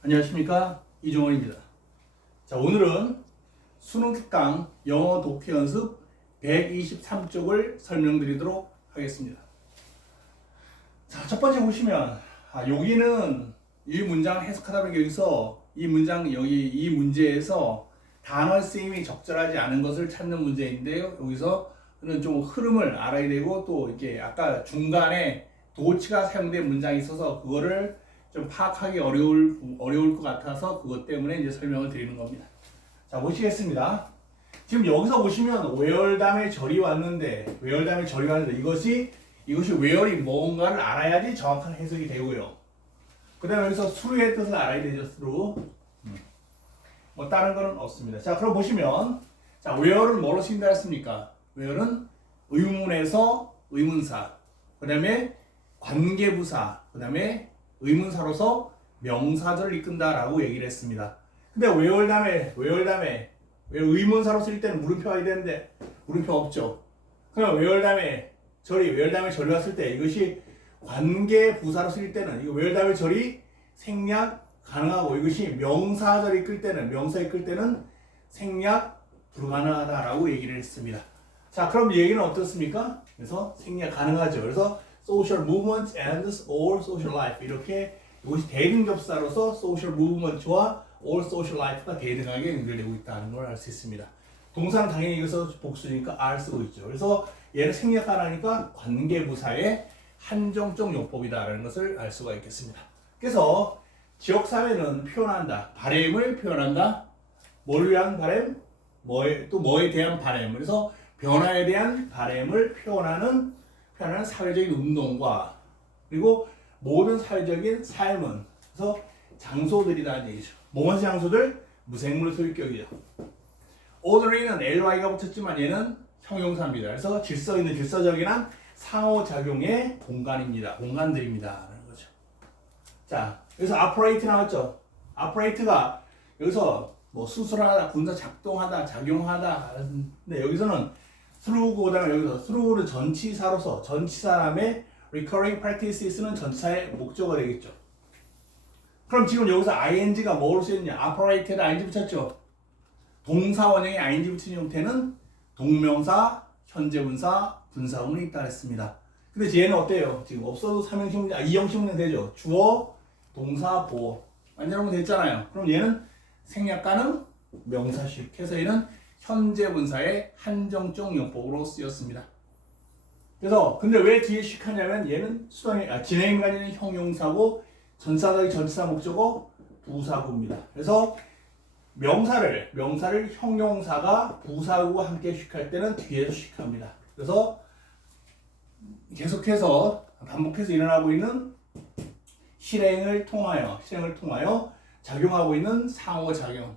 안녕하십니까, 이종원입니다. 자, 오늘은 수능 특강 영어 독해 연습 123쪽을 설명드리도록 하겠습니다. 자, 첫 번째 보시면 여기는 이 문장 해석하다 보니까 여기서 이 문장 이 문제에서 단어 쓰임이 적절하지 않은 것을 찾는 문제인데요. 여기서는 좀 흐름을 알아야 되고, 또 이게 아까 중간에 도치가 사용된 문장이 있어서 그거를 좀 파악하기 어려울 것 같아서 그것 때문에 이제 설명을 드리는 겁니다. 자, 보시겠습니다. 지금 여기서 보시면 where 다음에 절이 왔는데, 이것이 where이 뭔가를 알아야지 정확한 해석이 되고요. 그 다음에 여기서 through의 뜻을 알아야 되죠, through. 뭐 다른 거는 없습니다. 자, 그럼 보시면, 자, where를 뭐로 쓰인다 했습니까? where는 의문에서 의문사, 그 다음에 관계부사, 그 다음에 의문사로서 명사절을 이끈다라고 얘기를 했습니다. 근데 where 다음에 왜 의문사로 쓸 때는 물음표 와야 되는데 물음표 없죠. 그럼 where 다음에 절이 왔을 때 이것이 관계부사로 쓸 때는 이거 where 다음에 절이 생략 가능하고, 이것이 명사절이 끌 때는 생략 불가능하다라고 얘기를 했습니다. 자, 그럼 얘기는 어떻습니까? 그래서 생략 가능하죠. 그래서 social movement and all social life, 이렇게 이것이 대등접사로서 social movement와 all social life가 대등하게 연결되고 있다는 걸 알 수 있습니다. 동사는 당연히 여기서 복수니까 R 쓰고 있죠. 그래서 얘는 생략 가능하니까 관계부사의 한정적 용법이다라는 것을 알 수가 있겠습니다. 그래서 지역사회는 표현한다, 바램을 표현한다. 뭘 위한 바램? 뭐에 대한 바램. 그래서 변화에 대한 바램을 표현하는 사회적인 운동과, 그리고 모든 사회적인 삶은, 그래서 장소들이라는 얘기죠. 뭐뭐지 장소들? 무생물 소유격이죠. orderly는 ly가 붙였지만 얘는 형용사입니다. 그래서 질서 있는, 질서적인 상호작용의 공간들입니다 라는 거죠. 자, 여기서 operate 나왔죠. operate가 여기서 뭐 수술하다, 군사 작동하다, 작용하다. 근데 여기서는 through고, 그다음에 여기서 through는 전치사로서, 전치사람의 recurring practices는 전치사의 목적어가 되겠죠. 그럼 지금 여기서 ing가 뭐로 쓰였냐? operate에다 ing 붙였죠. 동사 원형에 ing 붙인 형태는 동명사, 현재분사, 분사구문이 있다 했습니다. 근데 얘는 어때요? 지금 없어도 3형식 문제, 2형식 문제 되죠. 주어, 동사, 보어. 완전하면 됐잖아요. 그럼 얘는 생략 가능, 명사식 해서 얘는 현재분사의 한정적 용법으로 쓰였습니다. 그래서 근데 왜 뒤에 식하냐면 얘는 진행이 가지는 형용사고, 전치사 목적어 부사구입니다. 그래서 명사를 형용사가 부사구와 함께 식할 때는 뒤에서 식합니다. 그래서 계속해서 반복해서 일어나고 있는 실행을 통하여 작용하고 있는 상호작용,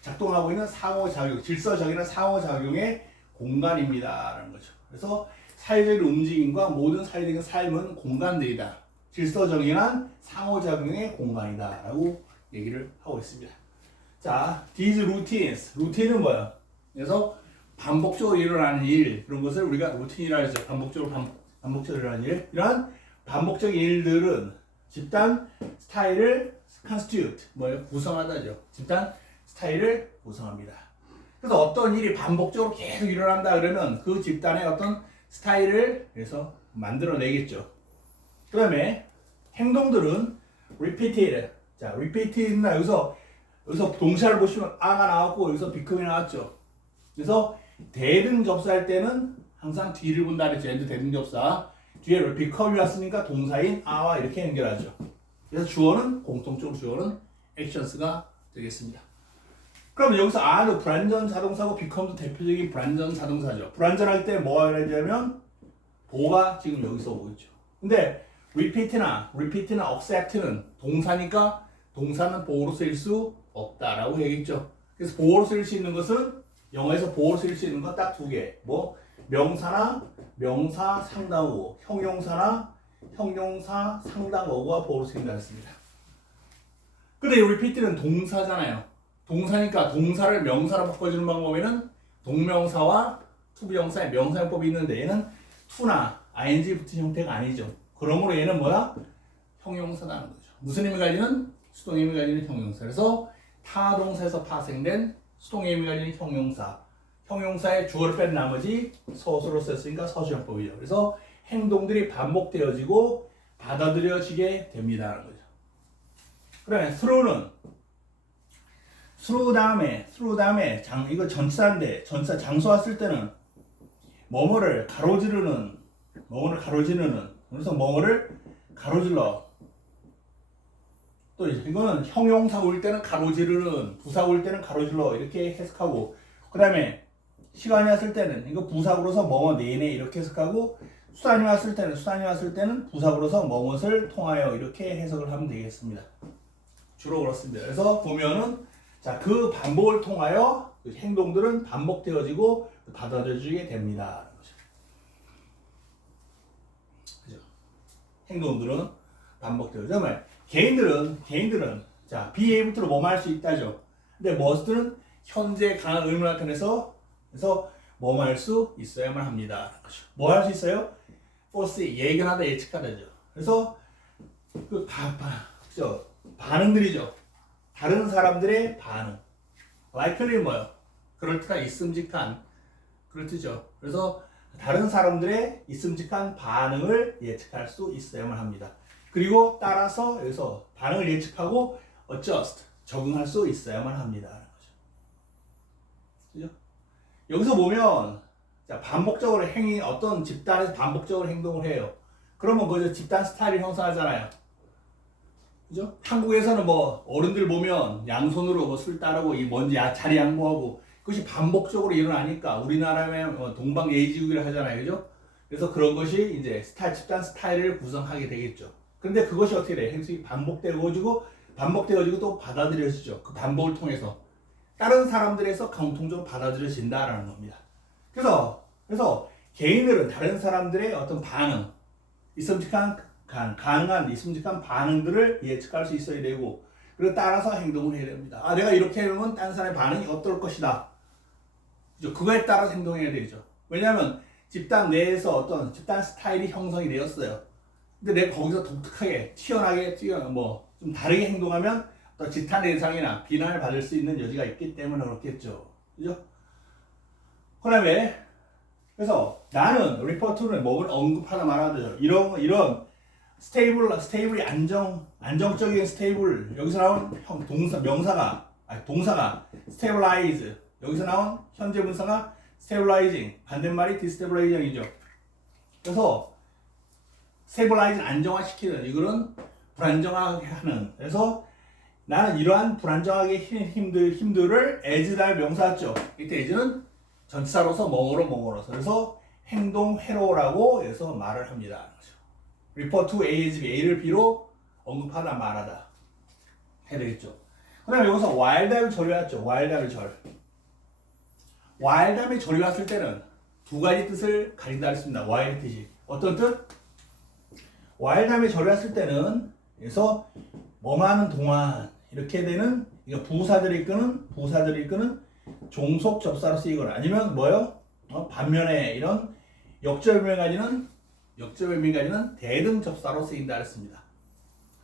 작동하고 있는 상호작용, 질서적인 상호작용의 공간입니다 라는 거죠. 그래서 사회적인 움직임과 모든 사회적인 삶은 공간들이다, 질서적인 상호작용의 공간이다 라고 얘기를 하고 있습니다. 자, these 루틴은 뭐야? 그래서 반복적으로 일어나는 일, 그런 것을 우리가 루틴이라 하죠. 반복적으로 일어나는 일. 이러한 반복적인 일들은 집단 스타일을 constitute, 구성하다죠. 집단 스타일을 구성합니다. 그래서 어떤 일이 반복적으로 계속 일어난다 그러면 그 집단의 어떤 스타일을 그래서 만들어내겠죠. 그 다음에 행동들은 repeated. 자, repeated나 여기서 동사를 보시면 아가 나왔고 여기서 become이 나왔죠. 그래서 대등접사할 때는 항상 뒤를 본다 그랬죠. 대등접사. 뒤에 become이 왔으니까 동사인 아와 이렇게 연결하죠. 그래서 공통적으로 주어는 actions가 되겠습니다. 그럼 여기서 아는 불완전 자동사고 become도 대표적인 불완전 자동사죠. 불완전할 때 뭐가 되냐면 보가 지금 여기서 오고 있죠. 근데 repeat나 accept는 동사니까 동사는 보호로 쓰일 수 없다라고 얘기했죠. 그래서 보호로 쓰일 수 있는 것은, 영어에서 보호로 쓰일 수 있는 건 딱 두 개. 명사나 명사 상당어고, 형용사나 형용사 상당어고가 보호로 쓰인다 했습니다. 근데 이 repeat는 동사잖아요. 동사니까 동사를 명사로 바꿔주는 방법에는 동명사와 투부정사의 명사용법이 있는데 얘는 to나 ing 붙은 형태가 아니죠. 그러므로 얘는 형용사라는 거죠. 무슨 의미가 있는? 수동의 의미 가지는 형용사. 그래서 타동사에서 파생된 수동의 의미 가지는 형용사. 형용사의 주어를 뺀 나머지 서술로 썼으니까 서술형법이죠. 그래서 행동들이 반복되어지고 받아들여지게 됩니다라는 거죠. 그다음에 through는 through 다음에 이거 전치사인데 전치사 장소 왔을 때는 뭐뭐를 가로지르는 그래서 뭐뭐를 가로질러. 또 이거는 형용사 올 때는 가로지르는, 부사 올 때는 가로질러 이렇게 해석하고, 그 다음에 시간이 왔을 때는 이거 부사구로서 뭐뭐 내내 이렇게 해석하고, 수단이 왔을 때는 부사구로서 뭐뭇을 통하여 이렇게 해석을 하면 되겠습니다. 주로 그렇습니다. 그래서 보면은 자, 그 반복을 통하여 그 행동들은 반복되어지고 받아들여지게 됩니다. 그죠? 행동들은 반복되어지고, 정말 개인들은 자, be able to로 뭐뭐 할 수 있다죠. 근데 must는 현재 강한 의문 나타내서 그래서 뭐뭐 할 수 있어야만 합니다. 뭐 할 수 있어요? foresee, 예견하다, 예측하다죠. 그래서 그 그죠? 반응들이죠. 다른 사람들의 반응. likely 뭐요? 그럴듯한, 있음직한, 그럴 뜻이죠. 그래서 다른 사람들의 있음직한 반응을 예측할 수 있어야만 합니다. 그리고 따라서 여기서 반응을 예측하고 adjust, 적응할 수 있어야만 합니다. 그죠? 여기서 보면 자, 반복적으로 어떤 집단에서 반복적으로 행동을 해요. 그러면 그저 집단 스타일을 형성하잖아요. 그죠? 한국에서는 뭐 어른들 보면 양손으로 뭐 술 따르고 이 먼지 자리 양보하고 그것이 반복적으로 일어나니까 우리나라면 동방 예의지국이라 하잖아요. 그죠? 그래서 그런 것이 이제 집단 스타일을 구성하게 되겠죠. 그런데 그것이 어떻게 돼? 행동이 반복되어지고 또 받아들여지죠. 그 반복을 통해서 다른 사람들에서 공통적으로 받아들여진다라는 겁니다. 그래서 개인들은 다른 사람들의 어떤 반응, 가능한 있음직한 반응들을 예측할 수 있어야 되고, 그리고 따라서 행동을 해야 됩니다. 아, 내가 이렇게 하면 다른 사람의 반응이 어떨 것이다. 그죠? 그거에 따라서 행동해야 되죠. 왜냐하면 집단 내에서 어떤 집단 스타일이 형성이 되었어요. 근데 내가 거기서 독특하게, 튀어나게, 좀 다르게 행동하면 또 지탄 대상이나 비난을 받을 수 있는 여지가 있기 때문에 그렇겠죠. 그죠? 그 다음에, 그래서 나는, refer to는 뭐를 언급하다 말하죠. 이런 스테이블이 안정적인 스테이블, 여기서 나온 동사가 stabilize, 여기서 나온 현재 분사가 stabilizing, 반대말이 destabilizing이죠. 그래서 stabilizing, 안정화시키는, 이거는 불안정하게 하는. 그래서 나는 이러한 불안정하게 힘들을 as 다음에 명사 왔죠. 이때 as는 전치사로서 뭐로서 그래서 행동 회로라고 해서 말을 합니다. refer to A as B, A를 B로 언급하다 말하다 해야 되겠죠. 그 다음에 여기서 while 다음에 절이 왔죠. while 다음에 절. while 다음에 절이 왔을 때는 두 가지 뜻을 가진다 했습니다. while의 뜻이. 어떤 뜻? while 다음에 절이 왔을 때는 그래서 뭐하는 동안 이렇게 되는 이거 부사들이 이끄는 종속 접사로 쓰이거나 아니면 뭐요? 반면에 이런 역접의미를 가지는 대등 접사로 쓰인다 했습니다.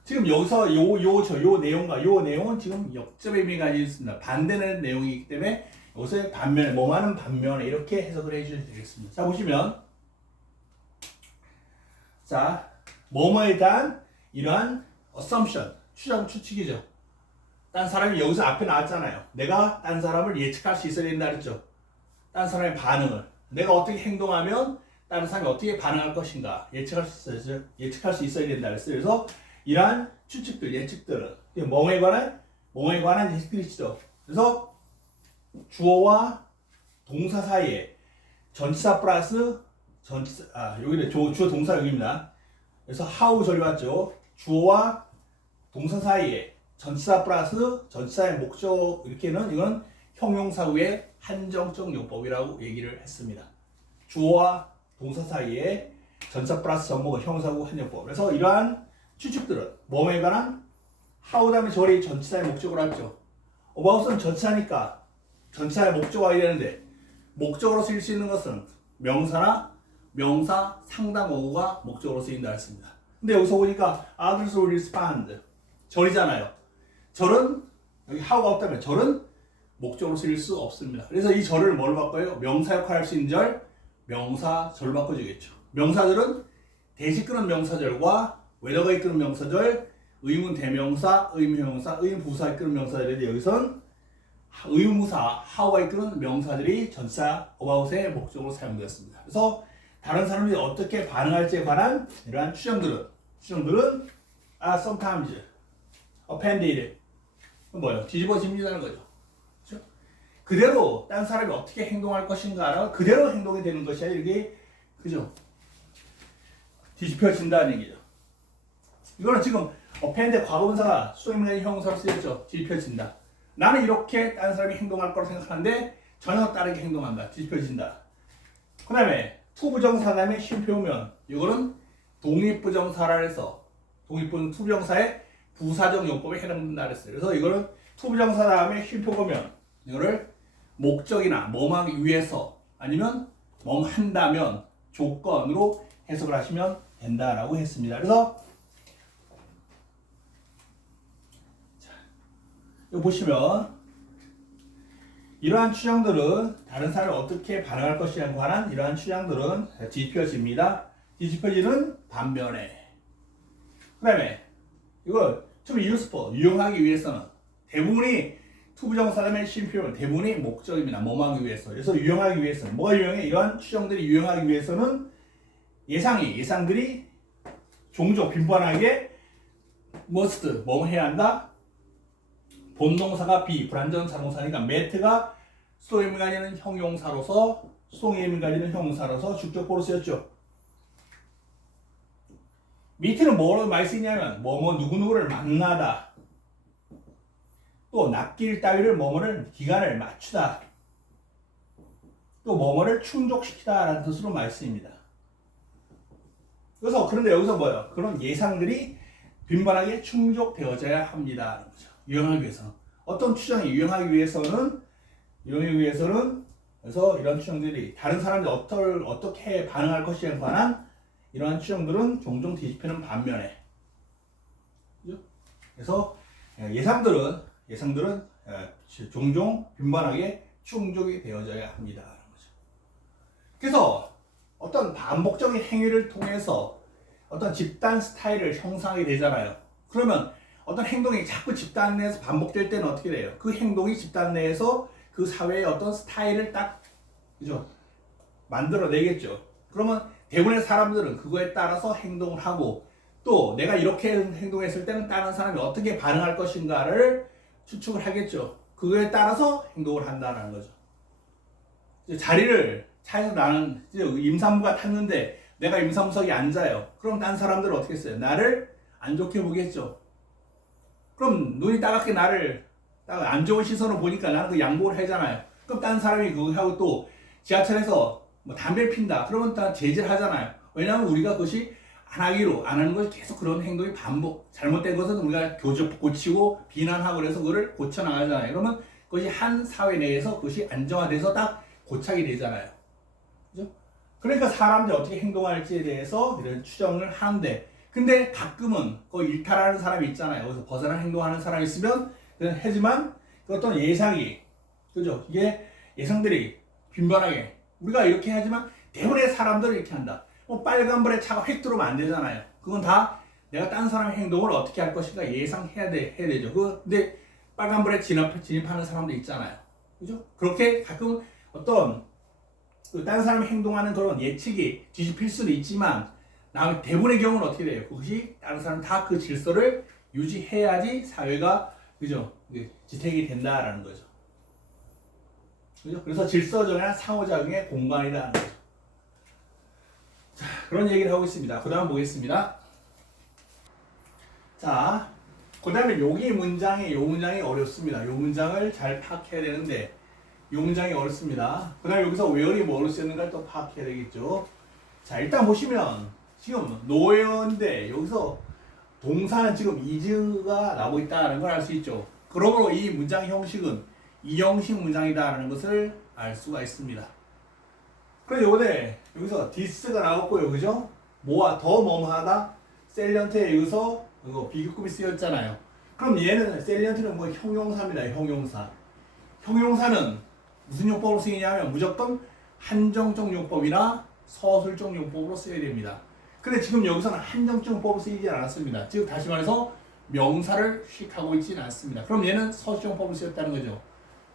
지금 여기서 요 내용은 지금 역접의미를 가지고 있습니다. 반대는 내용이기 때문에 여기서 반면에 뭐하는 반면에 이렇게 해석을 해주셔야 되겠습니다. 자, 보시면 자, 뭐뭐에 대한 이러한 assumption, 추측이죠. 딴 사람이 여기서 앞에 나왔잖아요. 내가 딴 사람을 예측할 수 있어야 된다 그랬죠. 딴 사람의 반응을. 내가 어떻게 행동하면 다른 사람이 어떻게 반응할 것인가 예측할 수 있어야 된다 그랬어요. 그래서 이러한 추측들, 예측들은 뭐에 관한 예측들이죠. 그래서 주어와 동사 사이에 전치사 플러스 여기는 주어 동사 여기입니다. 그래서 how 절이 왔죠. 주어와 동사 사이에 전치사 플러스 전치사의 목적 이렇게는 이건 형용사 후의 한정적 용법이라고 얘기를 했습니다. 주어와 동사 사이에 전치사 플러스 전목은 형용사 후 한정법. 그래서 이러한 추측들은 뭐에 관한 how 다음에 절이 전치사의 목적으로 하죠. about은 전치사니까 전치사의 목적어가 되는데 목적으로 쓰일 수 있는 것은 명사나 명사 상당어구가 목적으로 쓰인다 했습니다. 근데 여기서 보니까 others will respond 절이잖아요. 절은 여기 하우가 없다면 절은 목적으로 쓰일 수 없습니다. 그래서 이 절을 뭘로 바꿔요? 명사 역할을 할 수 있는 절, 명사절로 바꿔주겠죠. 명사절은 대시 끄는 명사절과 웨더가 이끄는 명사절, 의문 대명사, 의문형용사, 의문부사 이끄는 명사절인데 여기선 의문부사, 하우가 이끄는 명사들이 전사 어바웃의 목적으로 사용되었습니다. 그래서 다른 사람들이 어떻게 반응할지에 관한 이러한 추정들은 sometimes offended 뭐예요? 뒤집어집니다는 거죠. 그렇죠? 그대로 딴 사람이 어떻게 행동할 것인가를 그대로 행동이 되는 것이 아니라 이게 그죠? 뒤집혀진다는 얘기죠. 이거는 지금 offend 과거분사가 수동인간의 형용사로 쓰였죠. 뒤집혀진다. 나는 이렇게 다른 사람이 행동할 거라고 생각하는데 전혀 다르게 행동한다. 뒤집혀진다. 그 다음에 투부정사 다음에 쉼표면 이거는 독립부정사라 해서 투부정사의 부사적 용법에 해당된다 그랬어요. 그래서 이거는 투부정사 다음에 쉼표면 이거를 목적이나 뭐하기 위해서 아니면 뭐 한다면 조건으로 해석을 하시면 된다라고 했습니다. 그래서 이거 보시면 이러한 추정들은 다른 사람이 어떻게 반응할 것이냐에 관한 이러한 추정들은 뒤집혀집니다. 뒤집혀지는 반면에 그 다음에 이걸 좀 유용하기 위해서는 대부분이 투부정사 다음에 쉼표면 대부분이 목적입니다. 뭐하기 위해서. 그래서 유용하기 위해서는 뭐가 유용해? 이러한 추정들이 유용하기 위해서는 예상들이 종종 빈번하게 must 뭐 해야 한다? 본동사가 불완전 자동사니까 met가 수동의미 가지는 형용사로서 수동의미 가지는 형용사로서 주격보로 쓰였죠. 밑에는 뭐로 많이 쓰이냐면 누구누구를 만나다 또 낚일 따위를 뭐뭐를 기간을 맞추다 또 뭐뭐를 충족시키다 라는 뜻으로 많이 쓰입니다. 그래서 그런데 여기서 뭐예요? 그런 예상들이 빈번하게 충족되어져야 합니다. 유용하기 위해서는 어떤 추정이 유용하기 위해서는 그래서 이런 추정들이 다른 사람들이 어떻게 반응할 것이에 관한 이러한 추정들은 종종 뒤집히는 반면에 그래서 예상들은 종종 빈번하게 충족이 되어져야 합니다. 그래서 어떤 반복적인 행위를 통해서 어떤 집단 스타일을 형성하게 되잖아요. 그러면 어떤 행동이 자꾸 집단 내에서 반복될 때는 어떻게 돼요? 그 행동이 집단 내에서 그 사회의 어떤 스타일을 딱 그죠? 만들어내겠죠. 그러면 대부분의 사람들은 그거에 따라서 행동을 하고 또 내가 이렇게 행동했을 때는 다른 사람이 어떻게 반응할 것인가를 추측을 하겠죠. 그거에 따라서 행동을 한다는 거죠. 자리를 차에서 나는 임산부가 탔는데 내가 임산부석에 앉아요. 그럼 다른 사람들은 어떻게 했어요? 나를 안 좋게 보겠죠. 그럼 눈이 따갑게 나를 딱 안 좋은 시선으로 보니까 나는 그 양보를 하잖아요. 그럼 다른 사람이 그거 하고 또 지하철에서 뭐 담배를 핀다. 그러면 다 제지를 하잖아요. 왜냐하면 우리가 그것이 안 하는 것이 계속 그런 행동이 잘못된 것은 우리가 고치고 비난하고 그래서 그거를 고쳐나가잖아요. 그러면 그것이 한 사회 내에서 그것이 안정화돼서 딱 고착이 되잖아요. 그죠? 그러니까 사람들이 어떻게 행동할지에 대해서 이런 추정을 하는데 근데 가끔은 그 일탈하는 사람이 있잖아요. 거기서 벗어난 행동하는 사람이 있으면 하지만 그 어떤 예상이 그죠? 이게 예상들이 빈번하게 우리가 이렇게 하지만 대부분의 사람들은 이렇게 한다. 뭐 빨간불에 차가 휙 들어오면 안 되잖아요. 그건 다 내가 딴 사람의 행동을 어떻게 할 것인가 예상해야 되죠. 근데 빨간불에 진입하는 사람도 있잖아요. 그죠? 그렇게 가끔 어떤 딴 사람이 행동하는 그런 예측이 뒤집힐 수는 있지만 대부분의 경우는 어떻게 돼요? 그것이 다른 사람 다 그 질서를 유지해야지 사회가 그죠? 지탱이 된다라는 거죠. 그죠? 그래서 질서정의나 상호작용의 공간이라는 거죠. 자, 그런 얘기를 하고 있습니다. 그 다음 보겠습니다. 자, 그 다음에 요 문장이 어렵습니다. 요 문장을 잘 파악해야 되는데 요 문장이 어렵습니다. 그 다음에 여기서 where이 뭐로 쓰였는가 또 파악해야 되겠죠. 자, 일단 보시면 지금 노예어인데 여기서 동사는 지금 is가 나오고 있다는 걸 알 수 있죠. 그러므로 이 문장 형식은 이 형식 문장이다라는 것을 알 수가 있습니다. 그래서 요번에 여기서 this가 나왔고요. 그죠? 뭐와 더 뭐뭐하다 셀런트에 여기서 이거 비교급이 쓰였잖아요. 그럼 얘는 셀리언트는 뭐 형용사입니다. 형용사. 형용사는 무슨 용법으로 쓰이냐면 무조건 한정적 용법이나 서술적 용법으로 써야 됩니다. 근데 지금 여기서는 한정적 용법으로 쓰이지 않았습니다. 즉 다시 말해서 명사를 씩하고 있지는 않습니다. 그럼 얘는 서술적 용법으로 쓰였다는 거죠.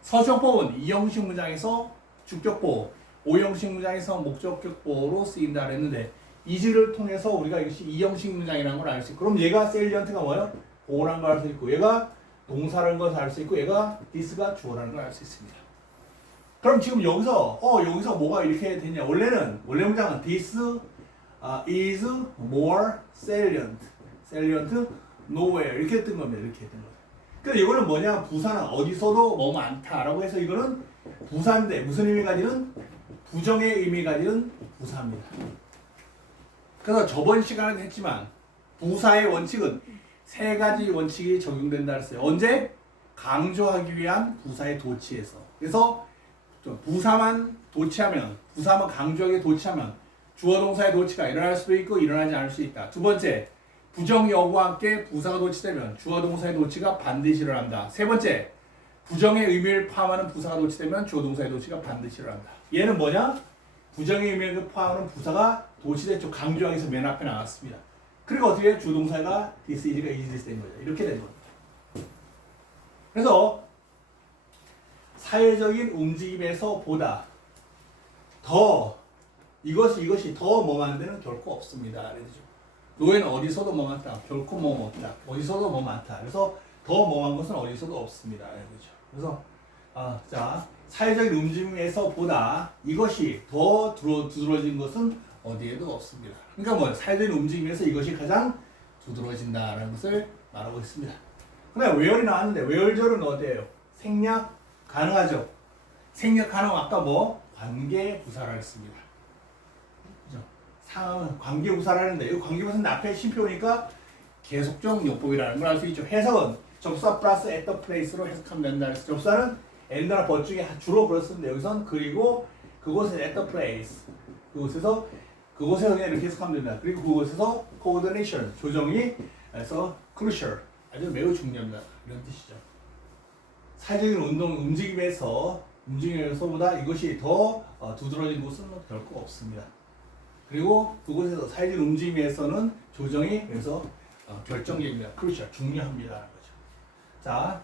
서술적 용법은 2형식 문장에서 주격보, 5형식 문장에서 목적격보로 쓰인다 그랬는데 이즈를 통해서 우리가 이것이 2형식 문장이라는 걸 알 수 있고, 그럼 얘가 셀리언트가 뭐예요? 보호라는 걸 알 수 있고, 얘가 동사라는 걸 알 수 있고, 얘가 this가 주어라는 걸 알 수 있습니다. 그럼 지금 여기서 뭐가 이렇게 됐냐? 원래 문장은 this is more salient nowhere 이렇게 뜬 겁니다. 이렇게 뜬 거예요. 그래서 이거는 뭐냐? 부사는 어디서도 뭐 많다라고 해서 이거는 부사인데 무슨 의미 가지는? 부정의 의미 가지는 부사입니다. 그래서 저번 시간에도 했지만 부사의 원칙은 세 가지 원칙이 적용된다 그랬어요. 언제? 강조하기 위한 부사의 도치에서. 그래서 부사만 강조하게 도치하면 주어 동사의 도치가 일어날 수도 있고 일어나지 않을 수 있다. 두 번째, 부정 여부와 함께 부사가 도치되면 주어 동사의 도치가 반드시 일어난다. 세 번째, 부정의 의미를 포함하는 부사가 도치되면 주어 동사의 도치가 반드시 일어난다. 얘는 뭐냐? 부정의 의미를 포함하는 부사가 도치됐죠. 강조하기 위해서 맨 앞에 나왔습니다. 그리고 어떻게 주동사가 this is가 is 된 거죠. 이렇게 된 겁니다. 그래서 사회적인 움직임에서 보다 더 이것이 더 뭐만 데는 결코 없습니다. 그러죠. 노예는 어디서도 뭐 많다. 결코 뭐 없다. 어디서도 뭐 많다. 그래서 더 뭐한 것은 어디서도 없습니다. 그렇죠. 그래서 자 사회적인 움직임에서 보다 이것이 더 두드러진 것은 어디에도 없습니다. 그러니까 뭐예요? 사회적인 움직임에서 이것이 가장 두드러진다라는 것을 말하고 있습니다. 그다음에 where이 나왔는데 where절은 어디예요? 생략 가능하죠. 생략 가능 아까 뭐 관계부사라 했습니다. 그죠? 관계부사라는데 이 관계부사는 앞에 쉼표니까 계속적 용법이라는 걸 알 수 있죠. 해석은 접사 플러스 at the place로 해석하면 된다. 그래서 접사는 and나 but 중에 주로 그렇습니다. 여기선 그리고 그곳에 at the place 그곳에서 그냥 이렇게 해석하면 됩니다. 그리고 그곳에서 coordination 조정이 그래서 crucial 아주 매우 중요합니다. 이런 뜻이죠. 사회적인 움직임에서보다 이것이 더 두드러진 곳은 결코 없습니다. 그리고 그곳에서 사회적인 움직임에서는 조정이 그래서 결정적입니다. crucial 중요합니다. 거죠. 자,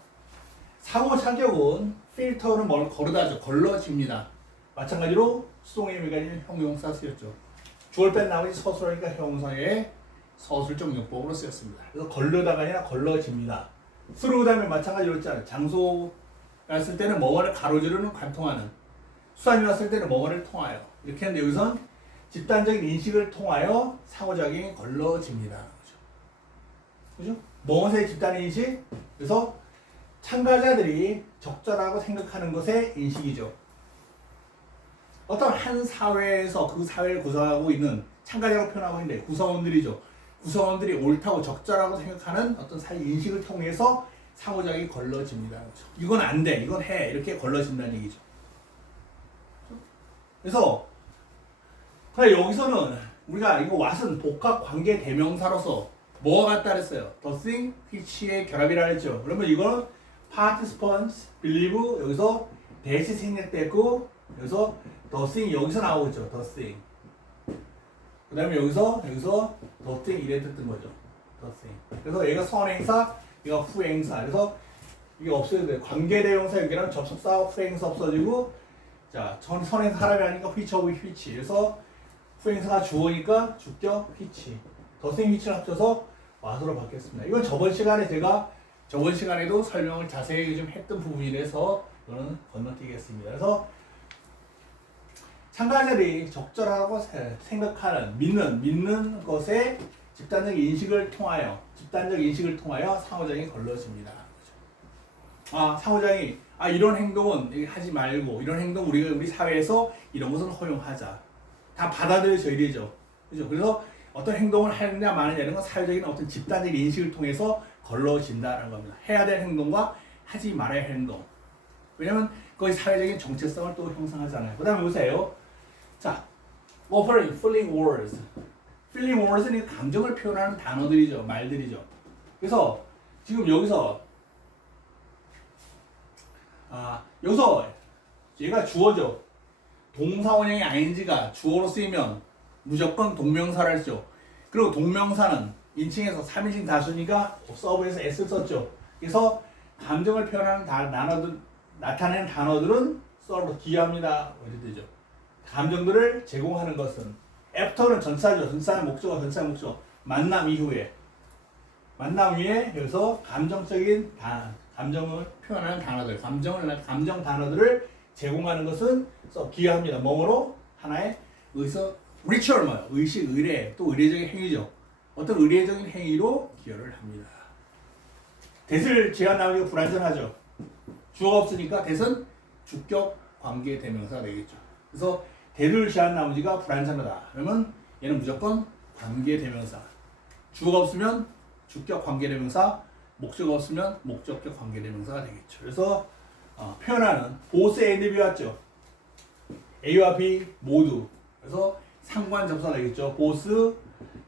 상호 차격은 필터는 뭘 거르다죠. 걸러집니다. 마찬가지로 수동의 의미가 있는 형용사 쓰였죠. 주어를 뺀 나머지 서술하니까 형용사의 서술적 용법으로 쓰였습니다. 그래서 걸르다가 아니라 걸러집니다. 수로 다음에 마찬가지로 했잖아요. 장소가 쓸 때는 뭐뭐를 가로지르는 관통하는, 수단이 왔을 때는 뭐뭐를 통하여 이렇게 했는데 여기선 집단적인 인식을 통하여 상호작용이 걸러집니다. 그죠? 무엇의 집단 인식? 그래서 참가자들이 적절하고 생각하는 것의 인식이죠. 어떤 한 사회에서 그 사회를 구성하고 있는 참가자라고 표현하고 있는데 구성원들이죠. 구성원들이 옳다고 적절하고 생각하는 어떤 사회 인식을 통해서 상호작용이 걸러집니다. 그렇죠? 이건 안 돼, 이건 해 이렇게 걸러진다는 얘기죠. 그래서 여기서는 우리가 이거 what은 복합 관계 대명사로서 뭐가 같다 그랬어요? the thing which의 결합이라 했죠. 그러면 이거는 participants, believe 여기서 대시 생략됐고 여기서 the thing 여기서 나오죠. the thing. 그 다음에 여기서 the thing 이래 뜻된 거죠. the thing. 그래서 얘가 선행사, 얘가 후행사. 그래서 이게 없어야 돼요. 관계대명사 여기랑 접속사, 후행사 없어지고 자 선행사 하라고 하니까 which of which. 그래서 후행사가 주어니까 주격 which. the thing which를 합쳐서 what으로 바뀌었습니다. 이건 저번 시간에도 설명을 자세히 좀 했던 부분이라서 이거는 건너뛰겠습니다. 그래서 참가자들이 적절하고 생각하는 믿는 것에 집단적 인식을 통하여 상호작용이 걸러집니다. 상호작용이 이런 행동은 하지 말고 이런 행동 우리 사회에서 이런 것은 허용하자. 다 받아들여져야 되죠. 그죠? 그래서 어떤 행동을 하느냐 마느냐 이런 건 사회적인 어떤 집단적 인식을 통해서 걸러진다는 겁니다. 해야 될 행동과 하지 말아야 할 행동. 왜냐면 그것이 사회적인 정체성을 또 형성하잖아요. 그 다음에 보세요. 자, offering, feeling words. feeling words는 감정을 표현하는 단어들이죠. 말들이죠. 그래서 지금 여기서 여기서 얘가 주어죠. 동사원형의 ing가 주어로 쓰이면 무조건 동명사를 했죠. 그리고 동명사는 인칭에서 3인칭 다수니까 서브에서 S를 썼죠. 그래서 감정을 표현하는 나타내는 단어들은 서브로 기여합니다. 이렇게 되죠. 감정들을 제공하는 것은 애프터는 전사죠. 전사의 목적어, 전사의 목적어. 만남 이후에 여기서 감정적인 감정을 표현하는 단어들, 감정 단어들을 제공하는 것은 기여합니다. 뭐로? 하나의 의서 리추얼 뭐요? 의식, 의례, 또 의례적인 행위죠. 어떤 의례적인 행위로 기여를 합니다. that을 제한 나오기가 불완전하죠. 주어가 없으니까 that은 주격 관계 대명사가 되겠죠. 그래서 that을 제한 나머지가 불완전하다. 그러면 얘는 무조건 관계 대명사. 주어가 없으면 주격 관계 대명사, 목적어가 없으면 목적격 관계 대명사가 되겠죠. 그래서 표현하는 both and B 왔죠. A와 B 모두. 그래서 상관 접수가 되겠죠. both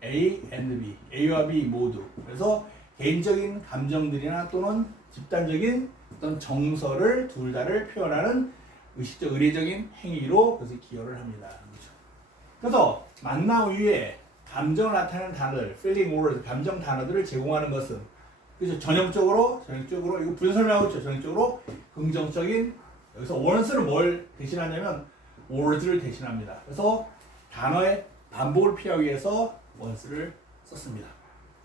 A and B. A와 B 모두. 그래서 개인적인 감정들이나 또는 집단적인 어떤 정서를 둘 다를 표현하는 의식적 의례적인 행위로 그것이 기여를 합니다. 그래서 만남 이후에 감정을 나타내는 단어들, feeling words, 감정 단어들을 제공하는 것은 그래서 전형적으로 이거 부연 설명하고 있죠. 전형적으로 긍정적인 여기서 원스는 뭘 대신하냐면 words를 대신합니다. 그래서 단어의 반복을 피하기 위해서 원스를 썼습니다.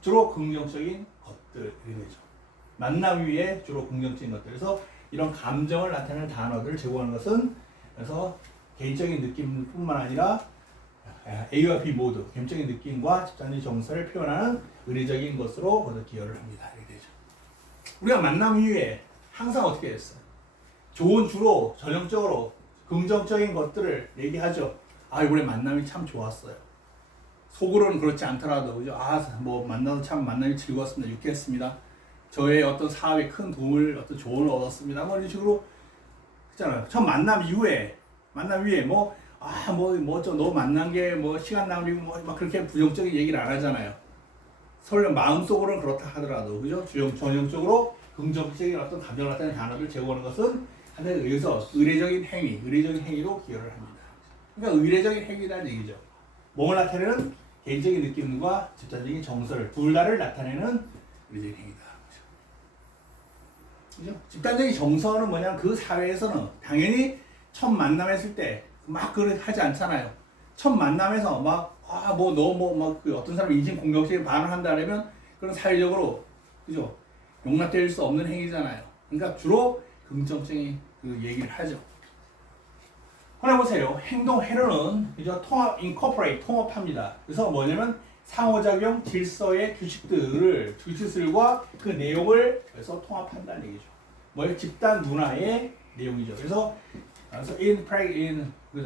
주로 긍정적인 것들이 되죠. 만남 위에 주로 긍정적인 것들. 그래서 이런 감정을 나타내는 단어들을 제공하는 것은 그래서 개인적인 느낌뿐만 아니라 A와 B 모두 개인적인 느낌과 집단의 정서를 표현하는 의례적인 것으로 모두 기여를 합니다. 이렇게 되죠. 우리가 만남 이후에 항상 어떻게 됐어요? 주로 전형적으로 긍정적인 것들을 얘기하죠. 이번에 만남이 참 좋았어요. 속으로는 그렇지 않더라도 그죠? 만나서 참 만남이 즐거웠습니다. 유쾌했습니다. 저의 어떤 사업에 큰 도움을 어떤 조언을 얻었습니다. 뭐 이런 식으로 있잖아요. 첫 만남 이후에 너 만난 게 시간 낭비고 막 그렇게 부정적인 얘기를 안 하잖아요. 설령 마음속으로는 그렇다 하더라도 그죠? 전형적으로 긍정적인 어떤 감정을 나타내는 단어를 제공하는 것은 하나에 의해서 의례적인 행위로 기여를 합니다. 그러니까 의례적인 행위라는 얘기죠. 몸을 나타내는 개인적인 느낌과 집단적인 정서를 둘 다를 나타내는 의례적인 행위다. 그죠? 집단적인 정서는 뭐냐면 그 사회에서는 당연히 첫 만남했을 때 막 그렇게 하지 않잖아요. 첫 만남에서 어떤 사람 인신 공격적인 반응한다 그러면 그런 사회적으로 그죠? 용납될 수 없는 행위잖아요. 그러니까 주로 긍정적인 그 얘기를 하죠. 그래 보세요. 행동 회로는 그죠? 통합합니다. 그래서 뭐냐면 상호작용 질서의 규칙들과 그 내용을 그래서 통합한다는 얘기죠. 집단 문화의 내용이죠. 그래서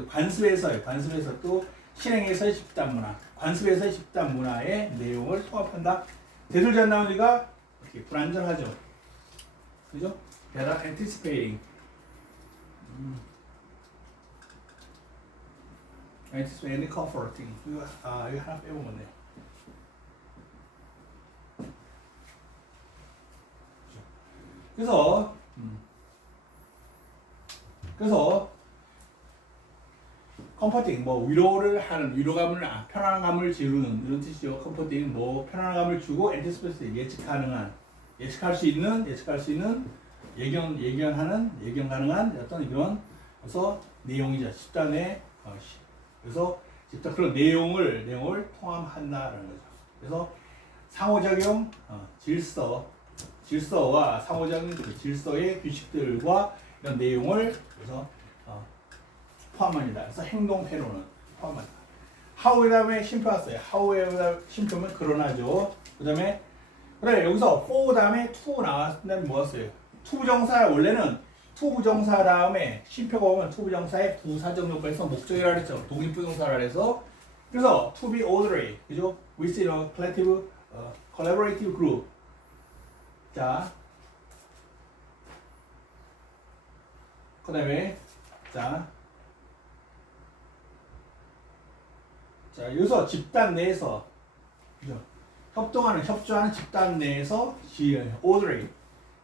관습에서 또 실행에서의 집단 문화, 관습에서의 집단 문화의 내용을 통합한다. 대술전 나오니까 어떻게 불안전하죠. 그죠? That are anticipating. Anticipating and comforting. 이거 하나 빼보면 돼요. 그래서 컴포팅 편안감을 지루는 이런 뜻이죠. 컴포팅 편안감을 주고 엔티스페이스 예측할 수 있는 예견 가능한 어떤 이런 그래서 내용이죠. 집단의 그래서 집단 그런 내용을 통합한다라는 거죠. 그래서 상호작용 질서와 상호작용 질서의 규칙들과 이런 내용을 그래서 포함합니다. 그래서 행동 회로는 포함합니다. how에 다음에 쉼표 왔어요. how에 쉼표면 그러나죠. 그다음에 여기서 for 다음에 to 나왔는데 뭐였어요? 투부정사 원래는 투부정사 다음에 쉼표가 오면 투부정사의 부사적 요건에서 목적이라 그랬죠. 독립부정사라 해서 그래서 to be orderly 그죠? within a collaborative group. 자, 그다음에 자 여기서 집단 내에서 그죠? 협조하는 집단 내에서 orderly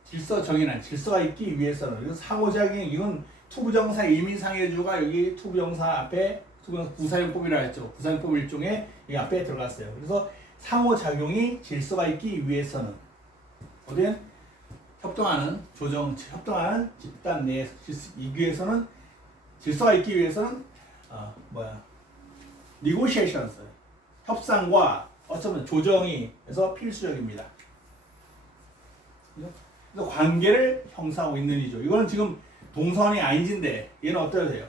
질서 정의란 질서가 있기 위해서는 그래서 상호작용 이건 투부정사 의미상해주가 여기 투부정사 앞에 투부정사 부사용법이라 했죠. 부사용법 일종의 이 앞에 들어갔어요. 그래서 상호작용이 질서가 있기 위해서는 어디엔 협동하는 집단 내에서 질서가 있기 위해서는 negotiations 협상과 어쩌면 조정이 그래서 필수적입니다. 그래서 관계를 형성하고 있는 이죠. 이거는 지금 동사원이 ING인데 얘는 어떠해야 돼요?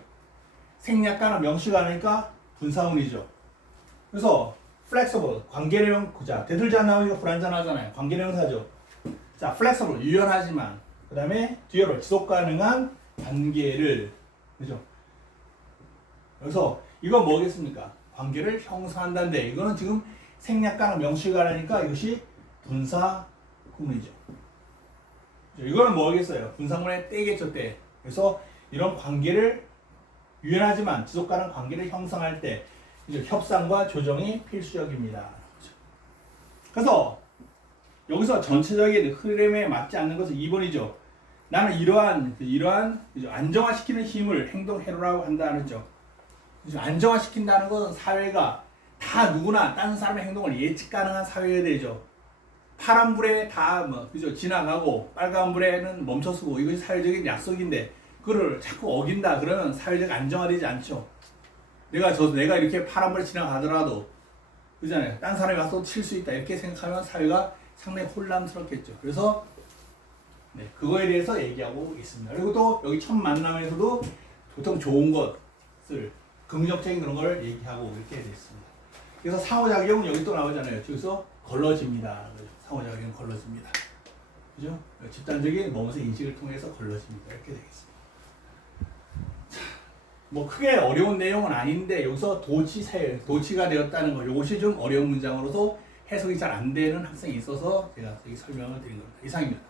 생략가나 명시가 아니니까 분사원이죠. 그래서 flexible 관계령 자 대들지 않나오니까 불완전하잖아요. 관계명사죠. 자 flexible 유연하지만 그 다음에 뒤로 지속 가능한 관계를 그죠? 그래서 이건 뭐겠습니까? 관계를 형성한다는데 이거는 지금 생략가나 명시가 아니니까 이것이 분사구문이죠. 이거는 뭐겠어요? 분사구문의 때겠죠, 때. 그래서 이런 관계를 유연하지만 지속 가능한 관계를 형성할 때 이제 협상과 조정이 필수적입니다. 그래서 여기서 전체적인 흐름에 맞지 않는 것은 2번이죠. 나는 이러한 안정화시키는 힘을 행동해로라고 한다는 점. 안정화시킨다는 것은 사회가 다 누구나 다른 사람의 행동을 예측 가능한 사회가 되죠. 파란불에 다 그죠? 지나가고 빨간불에는 멈춰서고 이것이 사회적인 약속인데 그걸 자꾸 어긴다 그러면 사회적 안정화되지 않죠. 내가 이렇게 파란불에 지나가더라도 그잖아요. 딴 사람이 와서 칠 수 있다 이렇게 생각하면 사회가 상당히 혼란스럽겠죠. 그래서 그거에 대해서 얘기하고 있습니다. 그리고 또 여기 첫 만남에서도 보통 좋은 것을 긍정적인 그런 걸 얘기하고 이렇게 되어 있습니다. 그래서 상호작용은 여기 또 나오잖아요. 그래서 걸러집니다. 상호작용은 걸러집니다. 그죠? 집단적인 몸에서 인식을 통해서 걸러집니다. 이렇게 되겠습니다. 자, 크게 어려운 내용은 아닌데 여기서 도치가 되었다는 거 이것이 좀 어려운 문장으로서 해석이 잘 안 되는 학생이 있어서 제가 여기 설명을 드린 겁니다. 이상입니다.